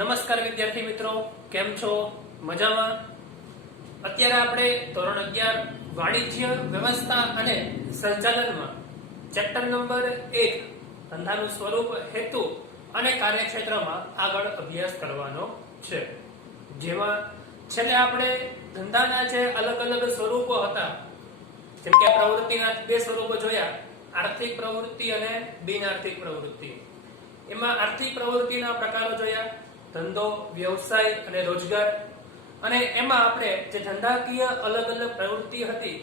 નમસ્કાર વિદ્યાર્થી મિત્રો, કેમ છો? મજામાં? અત્યારે આપણે ધોરણ 11 વાણિજ્ય વ્યવસ્થા અને સંચાલનમાં ચેપ્ટર નંબર 1 ધંધાનું સ્વરૂપ, હેતુ અને કાર્યક્ષેત્રમાં આગળ અભ્યાસ કરવાનો છે. જેમાં છેલ્લે આપણે ધંધાના જે અલગ અલગ સ્વરૂપો હતા, જેમ કે પ્રવૃત્તિના બે સ્વરૂપો જોયા, આર્થિક પ્રવૃત્તિ અને બિન આર્થિક પ્રવૃત્તિ. એમાં આર્થિક પ્રવૃત્તિના પ્રકારો જોયા, ધંધો, વ્યવસાય અને રોજગાર. અને એમાં આપણે જે ધંધાકીય અલગ અલગ પ્રવૃત્તિ હતી,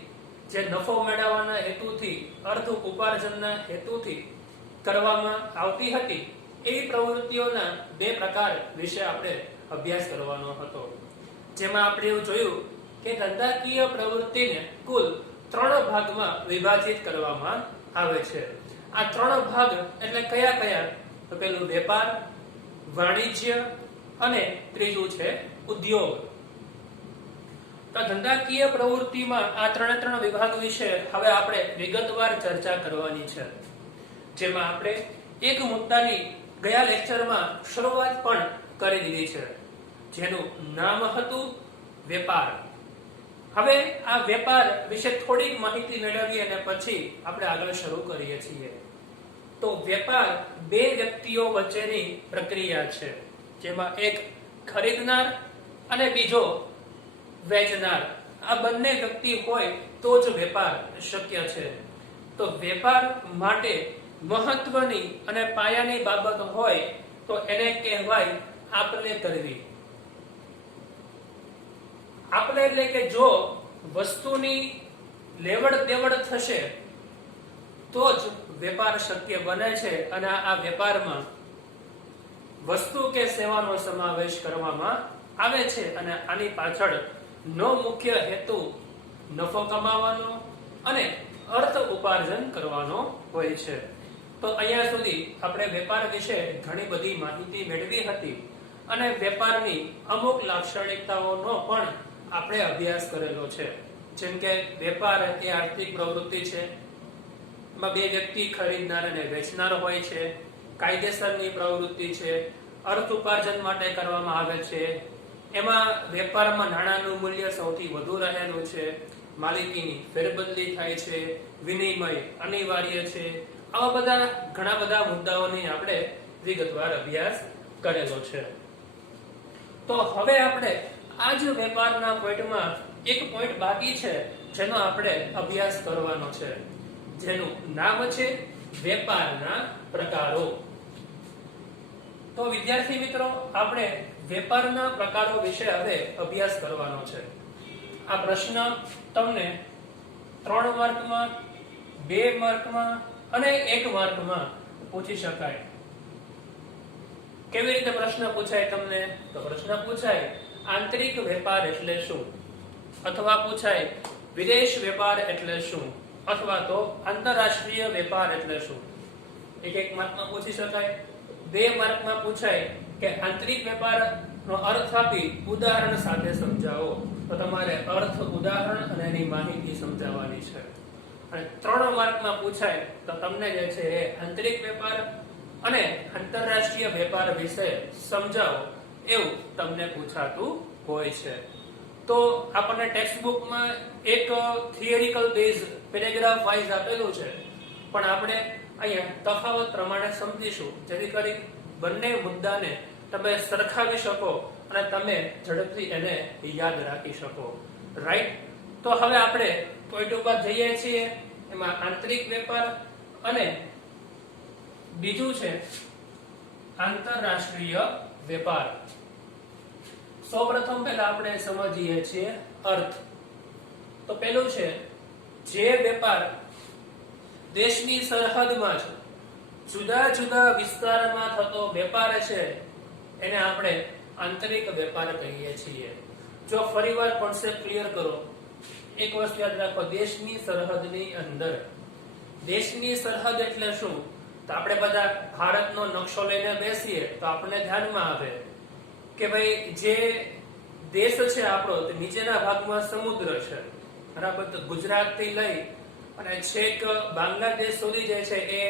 જે નફો મેળવવાના હેતુથી, અર્થ ઉપાર્જનના હેતુથી કરવામાં આવતી હતી, એવી પ્રવૃત્તિઓના બે પ્રકાર વિશે આપણે અભ્યાસ કરવાનો હતો. જેમાં આપણે એવું જોયું કે ધંધાકીય પ્રવૃત્તિને કુલ 3 ભાગમાં વિભાજિત કરવામાં આવે છે. આ 3 ભાગ એટલે કયા કયા? તો પેલું વેપાર, વાણિજ્ય અને ત્રીજું છે ઉદ્યોગ. તો ધંધાકીય પ્રવૃત્તિમાં આ 3 વિભાગ વિશે હવે આપણે વિગતવાર ચર્ચા કરવાની છે. જેમાં આપણે એક મુદ્દાની ગયા લેક્ચરમાં શરૂઆત પણ કરી દીધી છે, જેનું નામ હતું વેપાર. હવે આ વેપાર વિશે થોડીક માહિતી મેળવી અને પછી આપણે આગળ શરૂ કરીએ છીએ. તો વેપાર બે વ્યક્તિઓ વચ્ચેની પ્રક્રિયા છે, જેમાં એક ખરીદનાર અને બીજો વેચનાર. આ બંને વ્યક્તિ હોય તો જ વેપાર શક્ય છે. તો વેપાર માટે મહત્વની અને પાયાની બાબત હોય તો એને કહેવાય આપ-લે કરવી. આપ-લે એટલે કે જો વસ્તુની લેવડ દેવડ થશે તો જ વેપાર શક્ય બને છે. અને આ વેપારમાં વસ્તુ કે સેવાનો સમાવેશ કરવામાં આવે છે. અને આની પાછળ નો મુખ્ય હેતુ નફો કમાવાનો અને અર્થ ઉપાર્જન કરવાનો હોય છે. તો અહીંયા સુધી આપણે વેપાર વિશે ઘણી બધી માહિતી મેળવી હતી અને વેપારની અમુક લાક્ષણિકતાઓનો પણ આપણે અભ્યાસ કરેલો છે. જેમ કે વેપાર એ આર્થિક પ્રવૃત્તિ છે, એમાં બે વ્યક્તિ ખરીદનાર અને વેચનાર હોય છે, કાયદેસરની પ્રવૃત્તિ છે, અર્થ ઉપાર્જન માટે કરવામાં આવે છે. એમાં વેપારમાં નાણાંનું મૂલ્ય સૌથી વધુ રહેલું છે, માલિકીની ફેરબદલી થાય છે, વિનિમય અનિવાર્ય છે. આવા બધા ઘણા બધા મુદ્દાઓની આપણે વિગતવાર અભ્યાસ કરેલો છે. તો હવે આપણે આ જ વેપારના પોઈન્ટમાં એક પોઈન્ટ બાકી છે, જેનો આપણે અભ્યાસ કરવાનો છે, જેનું નામ છે વેપારના પ્રકારો. તો વિદ્યાર્થી મિત્રો, આપણે વેપારના પ્રકારો વિશે હવે અભ્યાસ કરવાનો છે. આ પ્રશ્ન તમને 3 માર્કમાં, 2 માર્કમાં અને 1 માર્કમાં પૂછી શકાય. કેવી રીતે પ્રશ્ન પૂછાય તમને? તો પ્રશ્ન પૂછાય આંતરિક વેપાર એટલે શું, અથવા પૂછાય વિદેશ વેપાર એટલે શું, અથવા તો આંતરરાષ્ટ્રીય વેપાર એટલે શું. 1 માર્કમાં પૂછી શકાય. 2 માર્કમાં પૂછાય કે આંતરિક વેપારનો અર્થ આપી ઉદાહરણ સાથે સમજાવો. તો તમારે અર્થ, ઉદાહરણ અને એની માહિતી સમજાવવાની છે. અને 3 માર્કમાં પૂછાય તો તમને જે છે એ આંતરિક વેપાર અને આંતરરાષ્ટ્રીય વેપાર વિશે સમજાવો, એવું તમને પૂછાતું હોય છે. તો આપણને ટેક્સ્ટ બુકમાં એક થિયરિકલ બેઝ પેરેગ્રાફ વાઇઝ આપેલું છે, પણ આપણે અહીંયા તફાવત પ્રમાણે સમજીશું, જેથી કરી બંને મુદ્દાને તમે સરખાવી શકો અને તમે ઝડપથી એને યાદ રાખી શકો. રાઈટ? તો હવે આપણે પોઈન્ટ ઉપર જઈએ છીએ. એમાં આંતરિક વેપાર અને બીજું છે આંતરરાષ્ટ્રીય વેપાર. સૌપ્રથમ પહેલા આપણે સમજીએ છીએ અર્થ. તો પેલું છે જે વેપાર દેશની સરહદમાં જ જુદા જુદા વિસ્તારમાં થતો વેપાર છે, એને આપણે આંતરિક વેપાર કહીએ છીએ. જો ફરીવાર કોન્સેપ્ટ ક્લિયર કરો, એક વસ્તુ યાદ રાખો, દેશની સરહદની અંદર. દેશની સરહદ એટલે શું? તો આપણે બધા ભારતનો નકશો લઈને બેસીએ તો આપણને ધ્યાનમાં આવે કે ભાઈ જે દેશ છે આપણો, તે નીચેના ભાગમાં સમુદ્ર છે, બરાબર. તો ગુજરાત થી લઈ અને છેક બાંગ્લાદેશ સુધી જે છે એ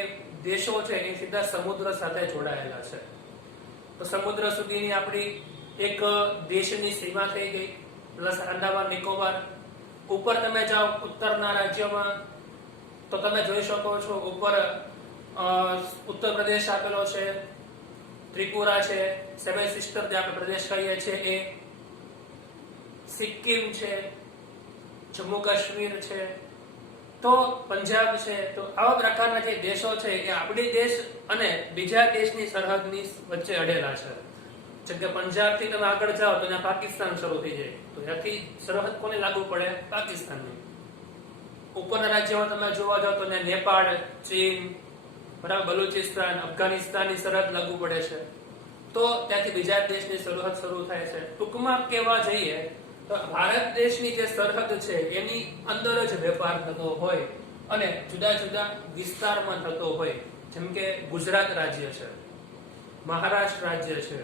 દેશો છે એ સીધા સમુદ્ર સાથે જોડાયેલા છે. તો સમુદ્ર સુધીની આપણી એક દેશની સીમા થઈ ગઈ, પ્લસ આંદામાન નિકોબાર. ઉપર તમે જાઓ ઉત્તરના રાજ્યોમાં તો તમે જોઈ શકો છો ઉપર ઉત્તર પ્રદેશ આપેલો છે, ત્રિપુરા છે, સેવન સિસ્ટર જે આપણે પ્રદેશ કહીએ છીએ એ, સિક્કિમ છે, જમ્મુ કાશ્મીર છે, તો પંજાબ છે. તો આવા પ્રકારના જે દેશો છે એ આપણી દેશ અને બીજા દેશની સરહદની વચ્ચે અડેલા છે. જેમ કે પંજાબ થી તમે આગળ જાઓ તો ત્યાં પાકિસ્તાન શરૂ થઈ જાય, તો ત્યાંથી સરહદ કોને લાગુ પડે? પાકિસ્તાનની. ઉપરના રાજ્યોમાં તમે જોવા જાઓ તો ત્યાં નેપાળ, ચીન, બરાબર, બલુચિસ્તાન, અફઘાનિસ્તાનની સરહદ લાગુ પડે છે. તો ત્યાંથી બીજા દેશની સરહદ શરૂ થાય છે. ટૂંકમાં કહેવા જઈએ તો ભારત દેશની જે સરહદ છે એની અંદર જ વેપાર થતો હોય અને જુદા જુદા વિસ્તારમાં થતો હોય. જેમ કે ગુજરાત રાજ્ય છે, મહારાષ્ટ્ર રાજ્ય છે,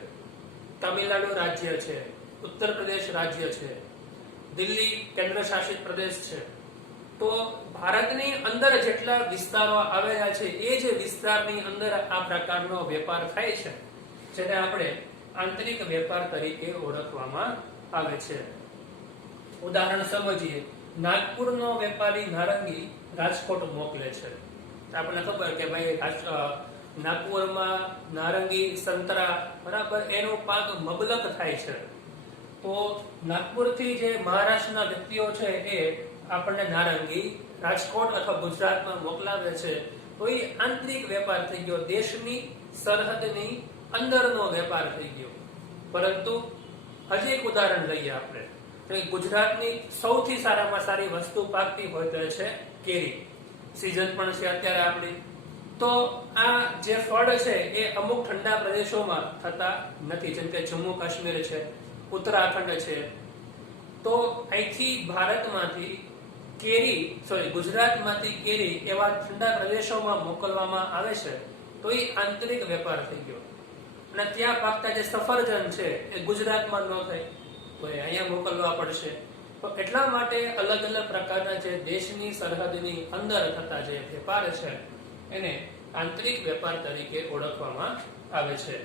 તમિલનાડુ રાજ્ય છે, ઉત્તર પ્રદેશ રાજ્ય છે, દિલ્હી કેન્દ્ર શાસિત પ્રદેશ છે. તો ભારતની અંદર જેટલા વિસ્તારો આવેલા છે એ જે વિસ્તારની અંદર આ પ્રકારનો વેપાર થાય છે જેને આપણે આંતરિક વેપાર તરીકે ઓળખવામાં આવે છે. ઉદાહરણ સમજીએ. નાગપુરનો વેપારી નારંગી રાજકોટ મોકલે છે. આપણને ખબર કે ભાઈ નાગપુરમાં નારંગી, સંતરા, બરાબર, એનો પાક મબલક થાય છે. તો નાગપુરથી જે મહારાષ્ટ્રના વ્યક્તિઓ છે એ આપણને નારંગી રાજકોટ અથવા ગુજરાતમાં મોકલાવે છે. તો એ આંતરિક વેપાર થઈ ગયો, દેશની સરહદની અંદરનો વેપાર થઈ ગયો. પરંતુ હજી એક ઉદાહરણ લઈએ આપણે. ગુજરાતની સૌથી સારામાં સારી વસ્તુ પાકતી હોય તો છે કેરી. સીઝન પણ છે અત્યારે આપણી. તો આ જે ફળ છે એ અમુક ઠંડા પ્રદેશોમાં થતા નથી, જેમ કે જમ્મુ કાશ્મીર છે, ઉત્તરાખંડ છે. તો અહીંથી ભારતમાંથી ગુજરાતમાંથી કેરી એવા ઠંડા પ્રદેશોમાં મોકલવામાં આવે છે. તો એ આંતરિક વેપાર થઈ ગયો. અને ત્યાં પાકતા જે સફરજન છે એ ગુજરાતમાં ન થાય તો એ અહીંયા મોકલવા પડશે. તો એટલા માટે અલગ અલગ પ્રકારના જે દેશની સરહદની અંદર થતા જે વેપાર છે એને આંતરિક વેપાર તરીકે ઓળખવામાં આવે છે.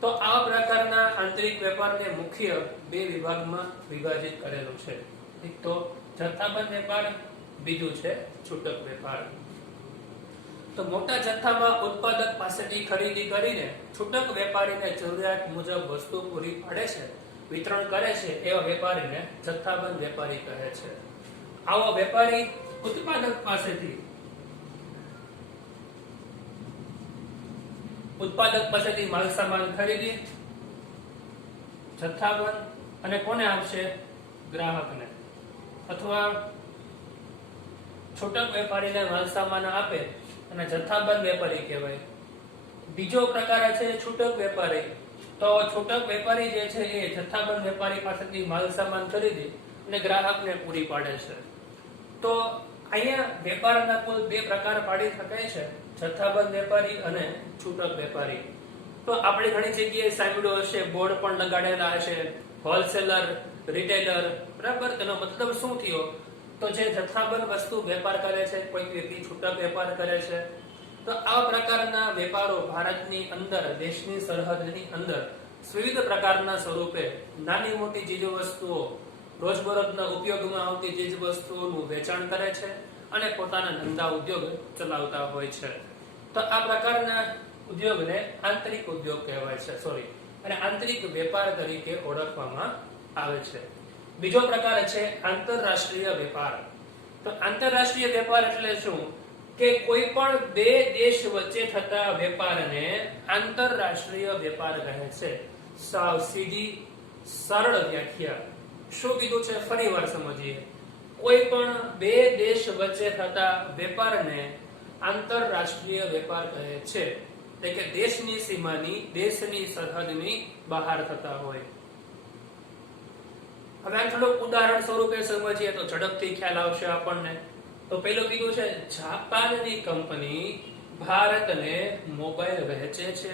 તો આવા પ્રકારના આંતરિક વેપારને મુખ્ય બે વિભાગમાં વિભાજિત કરેલો છે. એક તો જથ્થાબંધ વેપાર, બીજું છે છૂટક વેપાર. તો મોટા જથ્થામાં ઉત્પાદક પાસેથી ખરીદી કરીને છૂટક વેપારીને જરૂરિયાત મુજબ વસ્તુ પૂરી પાડે છે, વિતરણ કરે છે, એવા વેપારીને જથ્થાબંધ વેપારી કહે છે. આવો વેપારી ઉત્પાદક પાસેથી માલ સામાન ખરીદી જથ્થાબંધ અને કોને આપશે? ગ્રાહકને. અથવા છૂટક વેપારીને માલ સામાન આપે અને જથ્થાબંધ વેપારી કહેવાય. બીજો પ્રકાર છે છૂટક વેપારી. તો છૂટક વેપારી જે છે એ જથ્થાબંધ વેપારી પાસેથી માલ સામાન ખરીદી અને ગ્રાહકને પૂરી પાડે છે. તો અહીંયા વેપારના કુલ બે પ્રકાર પાડી શકાય છે, જથ્થાબંધ વેપારી અને છૂટક વેપારી. તો આપણે ઘણી જગ્યાએ સાંભળ્યું હશે, બોર્ડ પણ લગાડેલા હશે, હોલસેલર, રિટેલર, બરાબર. તેનો મતલબ શું થયો? તો જે જથ્થાબંધ વસ્તુ વેપાર કરે છે, કોઈ વ્યક્તિ છૂટક વેપાર કરે છે. તો આ પ્રકારના વેપારો ભારતની અંદર, દેશની સરહદની અંદર વિવિધ પ્રકારના સ્વરૂપે નાની મોટી ચીજ વસ્તુઓ, રોજબરોજના ઉપયોગમાં આવતી ચીજ વસ્તુઓનું વેચાણ કરે છે અને પોતાના ધંધા ઉદ્યોગ ચલાવતા હોય છે. તો આ પ્રકારના ઉદ્યોગને આંતરિક ઉદ્યોગ કહેવાય છે, અને આંતરિક વેપાર તરીકે ઓળખવામાં આવે છે. બીજો પ્રકાર છે આંતરરાષ્ટ્રીય વેપાર. તો આંતરરાષ્ટ્રીય વેપાર એટલે શું? કે કોઈ પણ બે દેશ વચ્ચે થતા વેપારને આંતરરાષ્ટ્રીય વેપાર કહે છે. સાવ સીધી સરળ વ્યાખ્યા. શું કીધું છે? ફરીવાર સમજીએ. કોઈ પણ બે દેશ વચ્ચે થતા વેપારને આંતરરાષ્ટ્રીય વેપાર કહે છે. એટલે કે દેશની સીમાની, દેશની સરહદની બહાર થતા હોય. હવે આ થોડું ઉદાહરણ સ્વરૂપે સમજીએ તો ઝડપથી ખ્યાલ આવશે આપણને. તો પેલું કીધું છે જાપાનની કંપની ભારતને મોબાઈલ વહેંચે છે.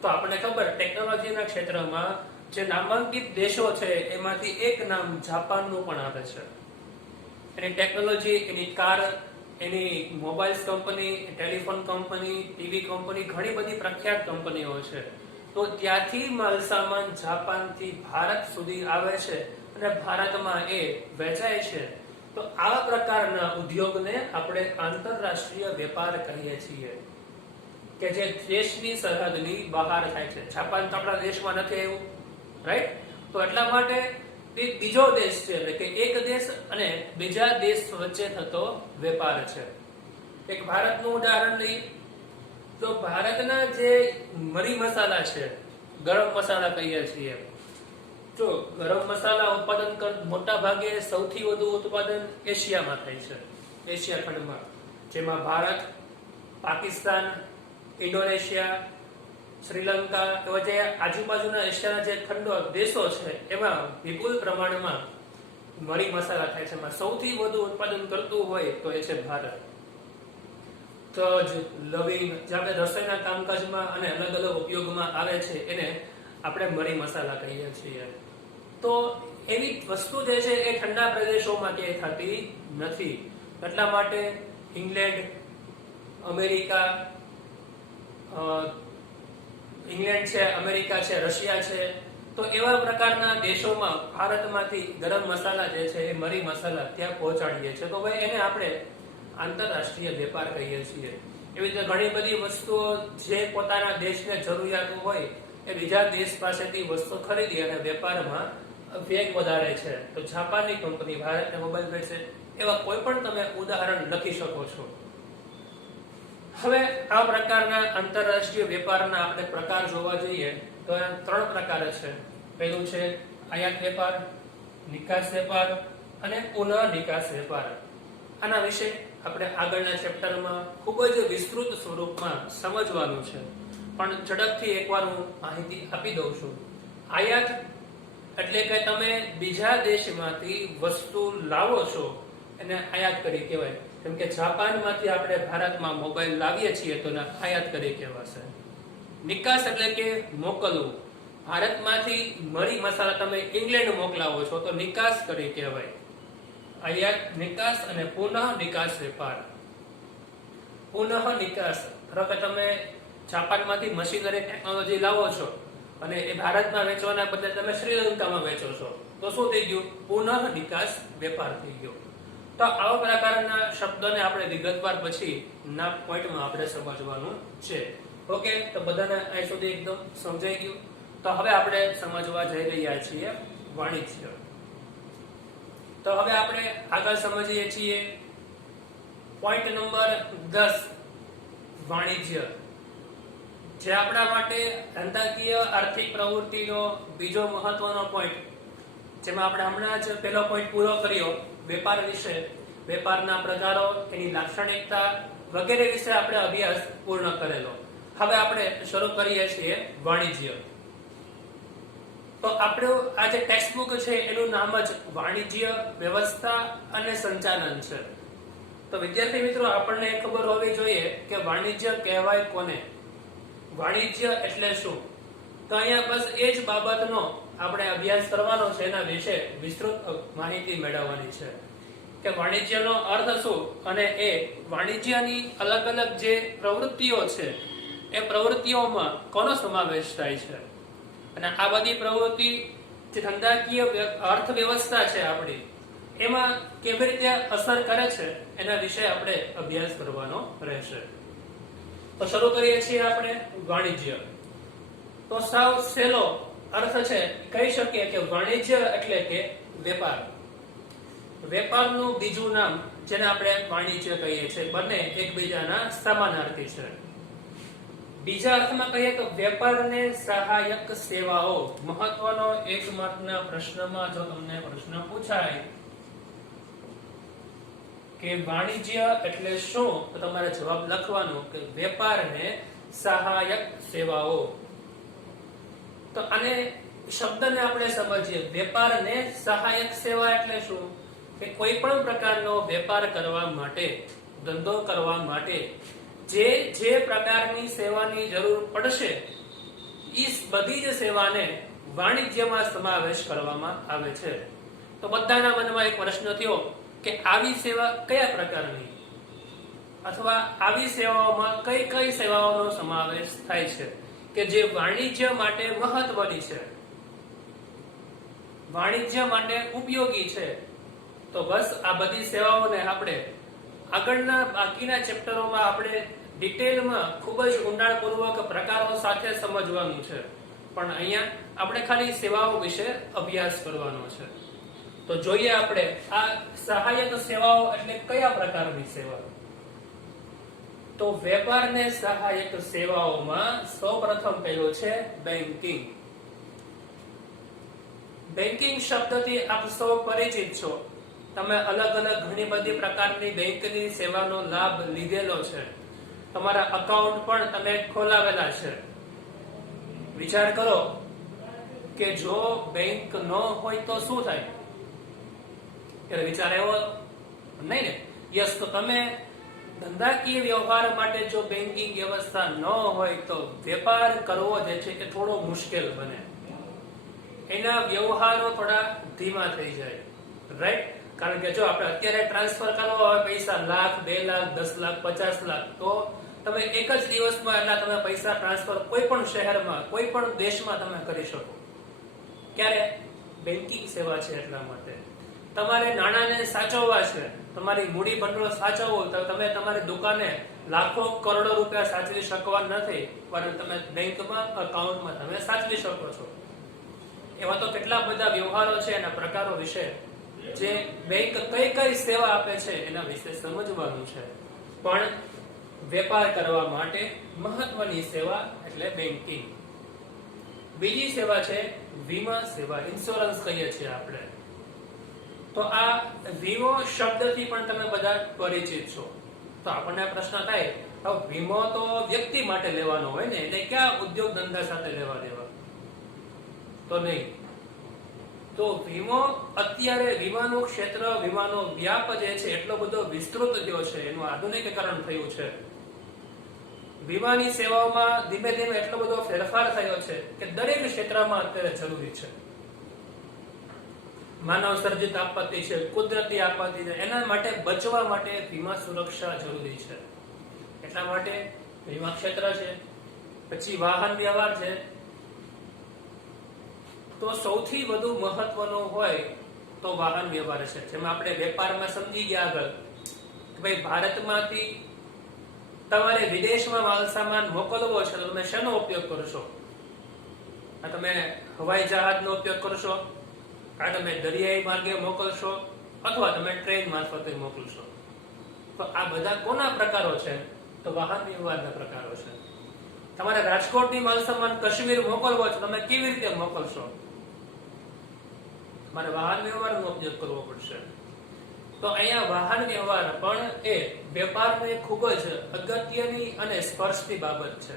તો આપણને ખબર, ટેકનોલોજીના ક્ષેત્રમાં જે નામાંકિત દેશો છે એમાંથી એક નામ જાપાનનું પણ આવે છે. એની ટેકનોલોજી, એની કાર, એની mobile company, telephone company, TV company, ઘણી બધી પ્રખ્યાત કંપનીઓ છે. તો ત્યાંથી માલસામાન જાપાનથી ભારત સુધી આવે છે અને ભારતમાં એ વેચાય છે. તો આવા પ્રકારના ઉદ્યોગને આપણે આંતરરાષ્ટ્રીય વેપાર કહીએ છીએ, કે જે દેશની સરહદની બહાર થાય છે. જાપાન તો આપણા દેશમાં નથી આવ્યું, રાઈટ? તો એટલા માટે તે બીજો દેશ છે, એટલે કે એક દેશ અને બીજા દેશ વચ્ચે થતો વેપાર છે. એક ભારતનું ઉદાહરણ લઈએ તો ભારતના જે મરી મસાલા છે, ગરમ મસાલા કહીએ છીએ, જો ગરમ મસાલા ઉત્પાદન મોટા ભાગે સૌથી વધુ ઉત્પાદન એશિયામાં થાય છે, એશિયા ખંડમાં, જેમાં ભારત, પાકિસ્તાન, ઇન્ડોનેશિયા, શ્રીલંકા એવા જે આજુબાજુના એશિયાના જે ખંડો દેશો છે એમાં વિપુલ પ્રમાણમાં મરી મસાલા થાય છે. એમાં સૌથી વધુ ઉત્પાદન કરતું હોય તો એ છે ભારત. તજ, લવિંગ, જે આપણે રસોઈના કામકાજમાં અને અલગ અલગ ઉપયોગમાં આવે છે એને આપણે મરી મસાલા કહીએ છીએ. તો એવી વસ્તુ જે છે એ ઠંડા પ્રદેશોમાં ક્યાંય થતી નથી. એટલા માટે ઇંગ્લેન્ડ, અમેરિકા, છે, અમેરિકા છે, રશિયા છે, તો એવા પ્રકારના દેશોમાં ભારતમાંથી ગરમ મસાલા જે છે એ મરી મસાલા ત્યાં પહોંચાડીએ છીએ. તો ભાઈ એને આપણે આંતરરાષ્ટ્રીય વેપાર કહીએ છીએ. એવી રીતે ઘણી બધી વસ્તુઓ જે પોતાના દેશને જરૂરિયાત હોય એ બીજા દેશ પાસેથી વસ્તુ ખરીદી અને વેપારમાં વેગ વધારે છે. તો જાપાનની કંપની ભારતને મોબાઈલ વેચે, એવા કોઈ પણ તમે ઉદાહરણ લખી શકો છો. હવે આ પ્રકારના આંતરરાષ્ટ્રીય વેપારના આપણે પ્રકાર જોવા જઈએ તો 3 પ્રકાર છે. પહેલું છે આયાત વેપાર, નિકાસ વેપાર અને પુનઃ નિકાસ વેપાર. આના વિશે આપણે આગળના ચેપ્ટરમાં ખૂબ જ વિસ્તૃત સ્વરૂપમાં સમજવાનું છે, પણ ઝડપથી એકવાર હું માહિતી આપી દઉં છું. આયાત એટલે કે તમે બીજા દેશમાંથી વસ્તુ લાવો છો એને આયાત કરી કહેવાય. જેમ કે જાપાનમાંથી આપણે ભારતમાં મોબાઈલ લાવીએ છીએ તો આયાત કરી કહેવાશે. નિકાસ એટલે કે મોકલવું. ભારતમાંથી મરી મસાલા તમે ઇંગ્લેન્ડ મોકલાવો છો તો નિકાસ કરી કહેવાય. આયાત, નિકાસ અને પુનઃ નિકાસ વેપાર. પુનઃ નિકાસ, ધારો કે તમે જાપાનમાંથી મશીનરી ટેકનોલોજી લાવો છો અને એ ભારતમાં વેચવાના બદલે તમે શ્રીલંકામાં વેચો છો, તો શું થઈ ગયું? પુનઃ નિકાસ વેપાર થઈ ગયો. તો આવા પ્રકારના શબ્દોને આપણે વિગતવાર પછી ના પોઈન્ટમાં આપણે સમજવાનું છે. ઓકે, તો બધાને અહીં સુધી એકદમ સમજાઈ ગયું. તો હવે આપણે સમજવા જઈ રહ્યા છીએ વાણિજ્ય. તો હવે આપણે આગળ સમજીએ છીએ પોઈન્ટ નંબર 10, વાણિજ્ય, જે આપણા માટે ધંધાકીય આર્થિક પ્રવૃત્તિનો બીજો મહત્વનો પોઈન્ટ, જેમાં આપણે હમણાં જ પહેલો પોઈન્ટ પૂરો કર્યો વેપાર વિશે, વેપારના પ્રકારો, એની લાક્ષણિકતા વગેરે વિશે આપણે અભ્યાસ પૂર્ણ કરેલો. હવે આપણે શરૂ કરીએ છીએ વાણિજ્ય. તો આપણું આ જે ટેક્સ્ટ બુક છે એનું નામ જ વાણિજ્ય, વ્યવસ્થા અને સંચાલન છે. તો વિદ્યાર્થી મિત્રો, આપણને ખબર હોવી જોઈએ કે વાણિજ્ય કહેવાય કોને, વાણિજ્ય એટલે શું. તો અહીંયા બસ એ જ બાબતનો આપણે અભ્યાસ કરવાનો છે, એના વિશે વિસ્તૃત માહિતી મેળવવાની છે કે વાણિજ્યનો અર્થ શું અને એ વાણિજ્યની અલગ અલગ જે પ્રવૃત્તિઓ છે એ પ્રવૃત્તિઓમાં કોનો સમાવેશ થાય છે, અને આ બધી પ્રવૃત્તિ જે ધંધાકીય અર્થવ્યવસ્થા છે આપણી, એમાં કેવી રીતે અસર કરે છે એના વિશે આપણે અભ્યાસ કરવાનો રહેશે. તો શરૂ કરીએ છીએ આપણે વાણિજ્ય. તો સાવ સહેલો અર્થ છે, કહી શકીએ કે વાણિજ્ય એટલે કે વેપાર. વેપારનું બીજું નામ જેને આપણે વાણિજ્ય કહીએ છીએ, બંને એકબીજાના સમાનાર્થી છે. બીજા અર્થમાં કહીએ તો વેપારને સહાયક સેવાઓ. મહત્વનો 1 માર્કના પ્રશ્નમાં જો તમને પ્રશ્ન પૂછાય કે વાણિજ્ય એટલે શું, તો તમારે જવાબ લખવાનો કે વેપારને સહાયક સેવાઓ. તો આને શબ્દને આપણે સમજીએ. વેપારને સહાયક સેવા એટલે શું? કે કોઈ પણ પ્રકારનો વેપાર કરવા માટે, ધંધો કરવા માટે જે પ્રકારની સેવાની જરૂર પડશે એ બધી જ સેવાને વાણિજ્યમાં સમાવેશ કરવામાં આવે છે. તો બધાના મનમાં એક પ્રશ્ન થયો કે આવી સેવા કયા પ્રકારની, અથવા આવી સેવાઓમાં કઈ કઈ સેવાઓનો સમાવેશ થાય છે. કે જે વાણિજ્ય માટે મહત્વની છે, વાણિજ્ય માટે ઉપયોગી છે, તો બસ આ બધી સેવાઓને આપણે આગળના બાકીના ચેપ્ટરોમાં આપણે ડિટેલમાં ખૂબ જ ઊંડાણપૂર્વક પ્રકારો સાથે સમજવાનું છે, પણ અહીંયા આપણે ખાલી સેવાઓ વિશે અભ્યાસ કરવાનો છે. તો જોઈએ આપણે આ સહાયક સેવાઓ એટલે કયા પ્રકારની સેવા. તો વેપારને સહાયક સેવાઓમાં સૌપ્રથમ પહેલું છે બેન્કિંગ. બેન્કિંગ શબ્દથી આપ સૌ પરિચિત છો. તમે અલગ અલગ ઘણી બધી પ્રકારની બેંકની સેવાનો લાભ લીધેલો છે. તમારા અકાઉન્ટ પણ તમે ખોલાવેલા છે. વિચાર કરો કે જો બેંક ન હોય તો શું થાય? એટલે વિચાર એવો નહીં ને? યસ, તો તમે ધંધાકીય વ્યવહાર માટે જો બેન્કિંગ વ્યવસ્થા ન હોય તો વેપાર કરવો જે છે એ થોડો મુશ્કેલ બને. એના વ્યવહારો થોડા ધીમા થઈ જાય, રાઈટ? કારણ કે જો આપણે અત્યારે ટ્રાન્સફર કરવા હોય પૈસા, લાખ, 2 લાખ, 10 લાખ, 50 લાખ, તો તમે એક જ દિવસમાં એટલા તમે પૈસા ટ્રાન્સફર કોઈ પણ શહેરમાં, કોઈ પણ દેશમાં તમે કરી શકો. ક્યારે? બેન્કિંગ સેવા છે એટલા માટે. તમારે નાણાંને સાચવવા છે, તમારી મૂડી ભંડોળ સાચવવું, તો તમે તમારી દુકાને લાખો કરોડો રૂપિયા સાચવી શકવા નથી, પરંતુ તમે બેંકમાં, અકાઉન્ટમાં તમે સાચવી શકો છો. એવા તો કેટલા બધા વ્યવહારો છે, એના પ્રકારો વિશે જે બેંક કઈ કઈ સેવા આપે છે એના વિશે સમજવાનું છે. પણ વેપાર કરવા માટે મહત્વની સેવા એટલે બેન્કિંગ. બીજી સેવા છે વીમા સેવા, ઇન્સ્યોરન્સ કહીએ છીએ આપણે. તો આ વીમો શબ્દથી પણ તમે બધા પરિચિત છો. તો આપણને પ્રશ્ન થાય, વીમો તો વ્યક્તિ માટે લેવાનો હોય ને, એટલે ક્યાં ઉદ્યોગ ધંધા સાથે લેવા દેવા? તો નહીં. તો વીમો અત્યારે વીમાનું ક્ષેત્ર, વીમાનો વ્યાપ જે છે એટલો બધો વિસ્તૃત થયો છે, એનું આધુનિકીકરણ થયું છે. વીમાની સેવાઓમાં ધીમે ધીમે એટલો બધો ફેરફાર થયો છે કે દરેક ક્ષેત્રમાં અત્યારે જરૂરી છે. માનવ સર્જિત આપત્તિ છે, કુદરતી આપત્તિ છે, એના માટે બચવા માટે વીમા સુરક્ષા જરૂરી છે. એટલા માટે વીમા ક્ષેત્ર છે. પછી વાહન વ્યવહાર છે. તો સૌથી વધુ મહત્વનો હોય તો વાહન વ્યવહાર છે. જેમાં આપણે વેપારમાં સમજી ગયા આગળ કે ભાઈ ભારતમાંથી તમારે વિદેશમાં માલ સામાન મોકલવો છે, તો તમે શેનો ઉપયોગ કરશો? આ તમે હવાઈ જહાજનો ઉપયોગ કરશો, આ તમે દરિયાઈ માર્ગે મોકલશો, અથવા તમે ટ્રેન મારફતે મોકલશો. તો આ બધા કોના પ્રકારો છે? તો વાહન વ્યવહારના પ્રકારો છે. તમારે રાજકોટની માલ સામાન કાશ્મીર મોકલવો છે, તમે કેવી રીતે મોકલશો? તમારે વાહન વ્યવહારનો ઉપયોગ કરવો પડશે. તો અહીંયા વાહન વ્યવહાર પણ એ વેપારની ખૂબ જ અગત્યની અને સ્પર્શતી બાબત છે.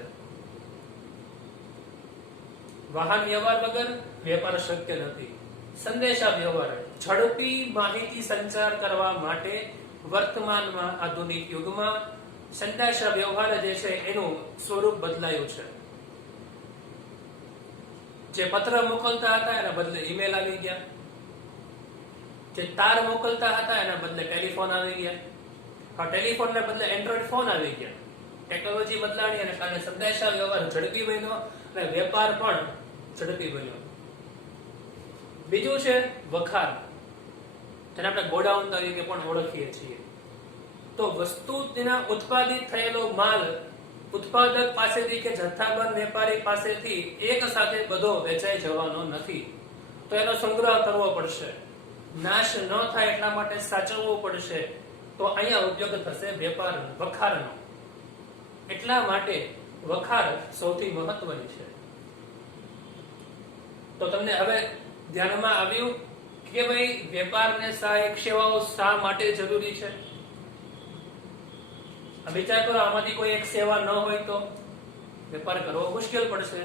વાહન વ્યવહાર વગર વેપાર શક્ય નથી. સંદેશા વ્યવહાર, ઝડપી માહિતી સંચાર કરવા માટે વર્તમાનમાં આધુનિક યુગમાં સંદેશા વ્યવહાર જે છે એનું સ્વરૂપ બદલાયું છે. જે પત્ર મોકલતા હતા એના બદલે ઈમેલ આવી ગયા. જે તાર મોકલતા હતા એના બદલે ટેલિફોન આવી ગયા. આ ટેલિફોનને બદલે એન્ડ્રોઈડ ફોન આવી ગયા. ટેકનોલોજી બદલાણી અને કારણે સંદેશા વ્યવહાર ઝડપી બન્યો અને વેપાર પણ ઝડપી બન્યો. બીજું છે વખાર, જેને આપણે ગોડાઉન તરીકે પણ ઓળખીએ છીએ. તો વસ્તુ તેના ઉત્પાદિત થયેલો માલ ઉત્પાદક પાસેથી કે જથ્થાબંધ વેપારી પાસેથી એક સાથે બધો વેચાઈ જવાનો નથી. તો એનો સંગ્રહ કરવો પડશે, નાશ ન થાય એટલા માટે સાચવવો પડશે. તો અહીંયા ઉપયોગ થશે વેપાર વખારનો. એટલા માટે વખાર સૌથી મહત્વની છે. તો તમને હવે ધ્યાનમાં આવ્યું કે ભાઈ વેપારને સહાયક સેવાઓ શા માટે જરૂરી છે? વિચાર કરો, આમાંથી કોઈ એક સેવા ન હોય તો વેપાર કરવો મુશ્કેલ પડશે.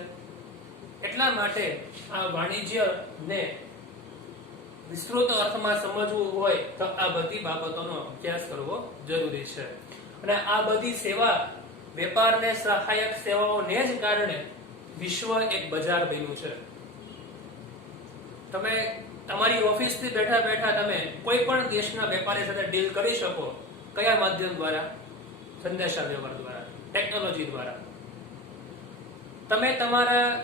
એટલા માટે આ વાણિજ્યને વિસ્તૃત અર્થમાં સમજવું હોય તો આ બધી બાબતોનો અભ્યાસ કરવો જરૂરી છે. અને આ બધી સેવા, વેપારને સહાયક સેવાઓને જ કારણે વિશ્વ એક બજાર બન્યું છે. તમે તમારી ઓફિસથી બેઠા બેઠા તમે કોઈ પણ દેશના વેપારી સાથે ડીલ કરી શકો. કયા માધ્યમ દ્વારા? સંદેશા વ્યવહાર દ્વારા, ટેકનોલોજી દ્વારા. તમે તમારા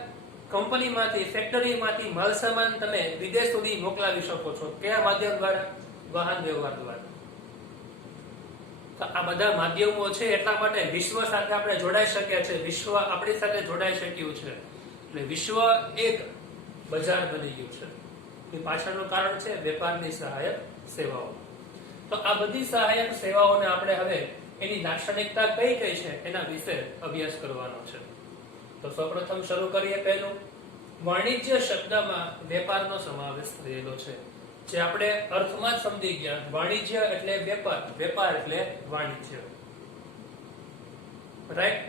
કંપનીમાંથી ફેક્ટરીમાંથી માલ સામાન તમે વિદેશ સુધી મોકલાવી શકો છો. કયા માધ્યમ દ્વારા? વાહન વ્યવહાર દ્વારા. તો આ બધા માધ્યમો છે એટલા માટે વિશ્વ સાથે આપણે જોડાઈ શક્યા છે, વિશ્વ આપણી સાથે જોડાઈ શક્યું છે. એટલે વિશ્વ એક બજાર બની ગયું છે. એ પાછળનું કારણ છે વેપારની સહાયક સેવાઓ. તો આ બધી સહાયક સેવાઓને આપણે હવે એની લાક્ષણિકતા કઈ કઈ છે એના વિશે અભ્યાસ કરવાનો છે. તો સૌપ્રથમ શરૂ કરીએ. પહેલું, વાણિજ્ય શબ્દમાં વેપારનો સમાવેશ થયેલો છે, જે આપણે અર્થમાં જ સમજી ગયા. વાણિજ્ય એટલે વેપાર, વેપાર એટલે વાણિજ્ય, રાઈટ?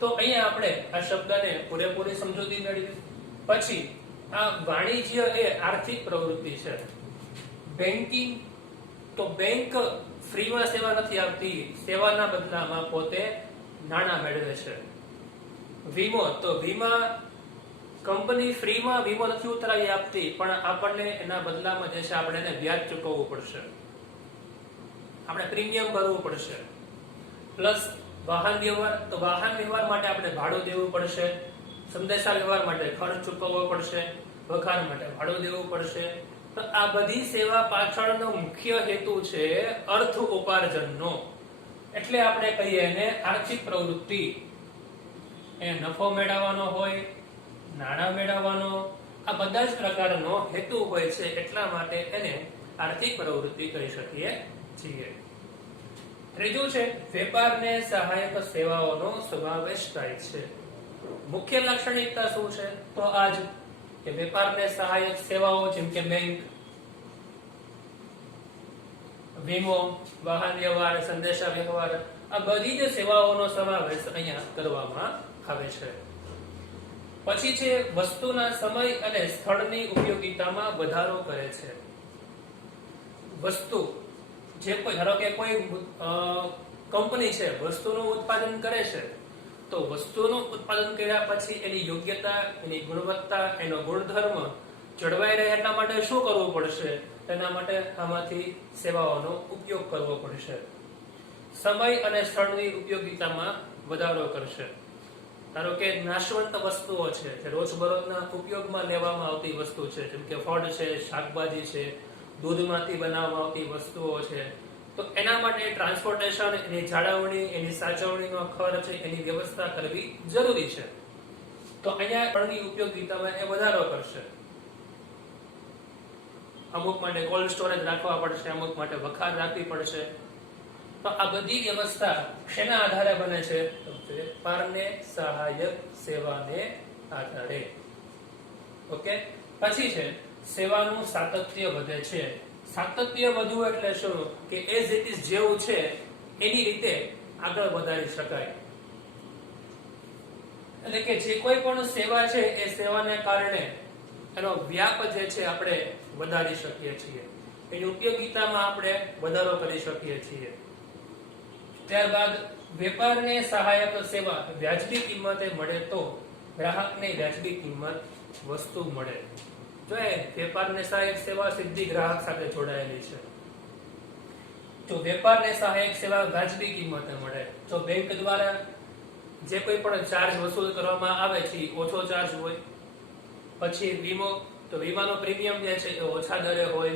તો અહીંયા આપણે આ શબ્દને પૂરેપૂરી સમજૂતી મેળવી. પછી આ વાણિજ્ય એ આર્થિક પ્રવૃત્તિ છે. બેન્કિંગ, તો બેંક ફ્રીમાં સેવા નથી આપતી, સેવાના બદલામાં પોતે નાણાં મેળવે છે. વીમો, તો વીમા કંપની ફ્રીમાં વીમો નથી ઉતરાવી આપતી, પણ આપણને એના બદલામાં જે છે આપણે એને વ્યાજ ચૂકવવું પડશે, આપણે પ્રીમિયમ ભરવું પડશે. પ્લસ વાહન વ્યવહાર, તો વાહન વ્યવહાર માટે આપણે ભાડું દેવું પડશે. સંદેશા વ્યવહાર માટે ખર્ચ ચૂકવવો પડશે. વખાર માટે ભાડું દેવું પડશે. તો આ બધી સેવા પાછળનો મુખ્ય હેતુ છે અર્થ ઉપાર્જનનો. એટલે આપણે કહીએ એને આર્થિક પ્રવૃત્તિ. એ નફો મેળવવાનો હોય, નાણાં મેળવવાનો, આ બધા જ પ્રકારનો હેતુ હોય છે. એટલા માટે એને આર્થિક પ્રવૃત્તિ કહી શકીએ છીએ. ત્રીજું છે વેપારને સહાયક સેવાઓનો સમાવેશ થાય છે. મુખ્ય લાક્ષણિકતા શું છે? તો આજ કે વેપારને સહાયક સેવાઓ જેમ કે બેંક, વીમો, વાહન વ્યવહાર, સંદેશા વ્યવહાર, આ બધી જ સેવાઓનો સમાવેશ અહીંયા કરવામાં આવે છે. પછી છે વસ્તુના સમય અને સ્થળની ઉપયોગિતામાં વધારો કરે છે. વસ્તુ, જે કોઈ ધારો કે કોઈ કંપની છે વસ્તુનું ઉત્પાદન કરે છે, તો વસ્તુનું ઉત્પાદન કર્યા પછી એની યોગ્યતા, એની ગુણવત્તા, એનો ગુણધર્મ જળવાઈ રહે એટલા માટે શું કરવું પડશે? તેના માટે આમાંથી સેવાઓનો ઉપયોગ કરવો પડશે. સમય અને સ્થળની ઉપયોગિતામાં વધારો કરશે. ધારો કે નાશવંત વસ્તુઓ છે જે રોજબરોજના ઉપયોગમાં લેવામાં આવતી વસ્તુ છે, જેમ કે ફળ છે, શાકભાજી છે, દૂધમાંથી બનાવવામાં આવતી વસ્તુઓ છે, તો એના માટે ટ્રાન્સપોર્ટેશન, એની જાળવણી, એની સાચવણીનો ખર્ચ, એની વ્યવસ્થા કરવી જરૂરી છે. તો અહીંયા ફળની ઉપયોગિતામાં એ વધારો કરશે. અમુક માટે કોલ્ડ સ્ટોરેજ રાખવા પડશે, અમુક માટે વખાર રાખવી પડશે. તો આ બધી વ્યવસ્થા શેના આધારે બને છે? તો વેપારને સહાયક સેવાને આધારે. ઓકે. પછી છે સેવાનું સાતત્ય વધે છે. સાતત્ય વધવું એટલે શું? કે એઝ ઇટ ઇઝ જેવું છે એની રીતે આગળ વધારી શકાય. એટલે કે જે કોઈ પણ સેવા છે એ સેવાને કારણે એનો વ્યાપ જે છે આપણે વધારી શકીએ છીએ, એની ઉપયોગિતામાં આપણે વધારો કરી શકીએ છીએ. ત્યારબાદ વેપારને સહાયક સેવા વ્યાજબી કિંમતે મળે તો ગ્રાહકને વ્યાજબી કિંમત વસ્તુ મળે. જો એ વેપારને સહાયક સેવા સીધી ગ્રાહક સાથે જોડાયેલી છે. જો વેપારને સહાયક સેવા વ્યાજબી કિંમતે મળે, જો બેંક દ્વારા જે કોઈ પણ ચાર્જ વસૂલ કરવામાં આવે છે ઓછો ચાર્જ હોય. પછી વીમો, તો વીમાનો પ્રીમિયમ જે છે એ ઓછા દરે હોય.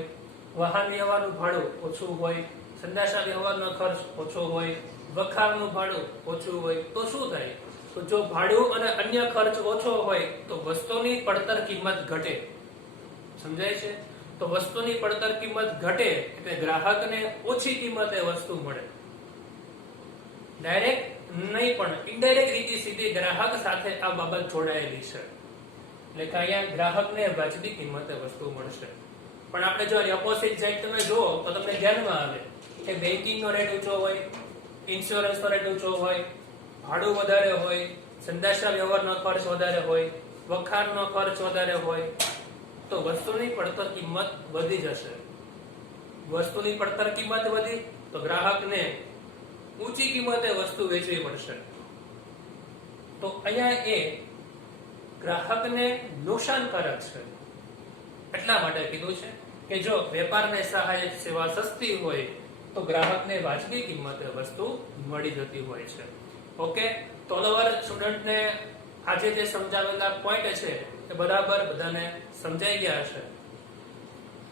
વાહન વ્યવહારનું ભાડું ઓછું હોય. સંદેશા વ્યવહારનો ખર્ચ ઓછો હોય. વખારનું ભાડું ઓછું હોય. તો શું થાય? તો જો ભાડું અને અન્ય ખર્ચ ઓછો હોય તો વસ્તુની પડતર કિંમત ઘટે. સમજાય છે? તો વસ્તુની પડતર કિંમત ઘટે એટલે ગ્રાહકને ઓછી કિંમતે વસ્તુ મળે. ડાયરેક્ટ નહીં પણ ઇનડાયરેક્ટ રીતે સીધી ગ્રાહક સાથે આ બાબત જોડાયેલી છે. એટલે કે અહીંયા ગ્રાહકને વાજબી કિંમતે વસ્તુ મળશે. પણ આપણે જો ઓપોઝિટ સાઈડ તમે જુઓ તો તમને ધ્યાનમાં આવે કે બેન્કિંગનો રેટ ઊંચો હોય, ઇન્સ્યોરન્સનો રેટ ઊંચો હોય, ભાડું વધારે હોય, સંદેશા વ્યવહારનો ખર્ચ વધારે હોય, વખારનો ખર્ચ વધારે હોય, તો વસ્તુની પડતર કિંમત વધી જશે. વસ્તુની પડતર કિંમત વધી તો ગ્રાહકને ઊંચી કિંમતે વસ્તુ વેચવી પડશે. તો અહીંયા એ ગ્રાહકને નુકસાનકારક છે. એટલા માટે કીધું છે કે જો વેપારને સહાયક સેવા સસ્તી હોય તો ગ્રાહકને વાજબી કિંમતે વસ્તુ મળી જતી હોય છે. ઓકે, તો સ્ટુડન્ટને આજે જે સમજાવેલા પોઈન્ટ છે એ બરાબર બધાને સમજાઈ ગયા હશે.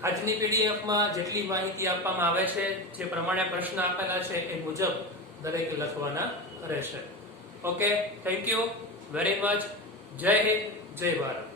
આજની પીડીએફમાં જેટલી માહિતી આપવામાં આવે છે, જે પ્રમાણે પ્રશ્ન આપેલા છે એ મુજબ દરેક લખવાના રહેશે. Okay, thank you very much. જય હિન્દ, જય ભારત.